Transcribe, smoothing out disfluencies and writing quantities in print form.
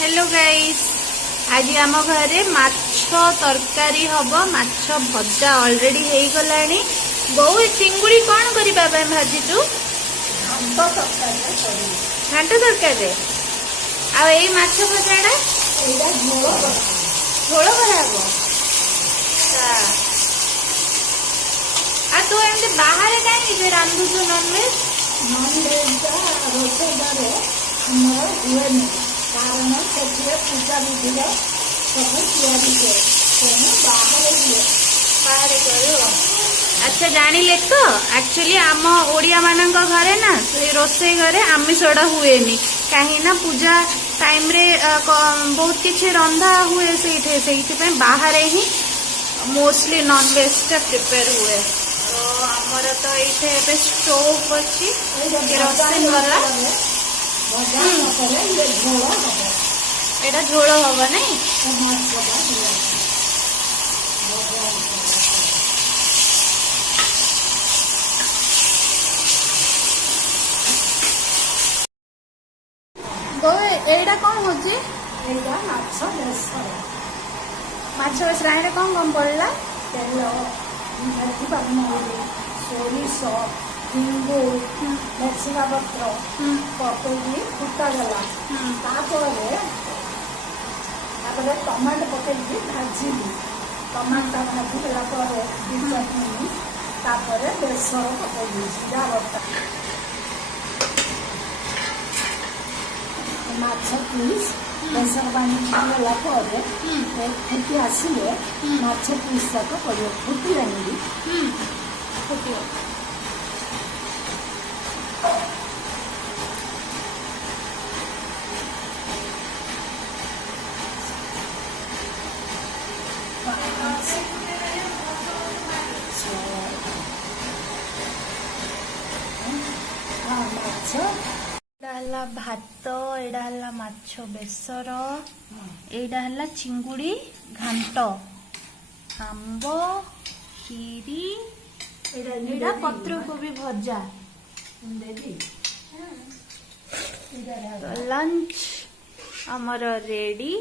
Hello guys, आज आम घरे माछ तरकारी हम माछ भजा ऑलरेडी हो गलानी। बहु चिंगुड़ी कौन करबा भाजी तू घांट तरकारी आई माछ भजाटा झोल कराब। तू एमती बाहर कहीं रांधुचु नॉनवेज कारण से पूजा विधि सब बाहर करो। अच्छा जानिले तो एक्चुअली आम ओडिया मानक घरे ना से रोसे घरे आमिषटा हुए कहीं ना पूजा टाइम रे बहुत किसी रंधा हुए से बाहर ही मोस्टली नॉनवेज टा प्रिपेयर हुए। तो आमर तो ये स्टोव अच्छी केरोसिन वाला एटा झोल हम नहीं एटा कौन हो माछ बेसर कौन कौन पड़ला तेल सोरिष हिंगु मेसिंगा पत्र पकई फुटागला टमाटो पकई भाजिली टमाटा भाजीला चटनी बेसर पकई जीरा बटा माछ पीस बेसर पानी फुटला फुटी आसिले माछ पीस तक पड़े फुटिलानी फुट भात एडा माछ बेसर एडा चिंगुड़ी घांट आंब खीरी एडा पत्र कोबी भजा लंच आमर रेडी।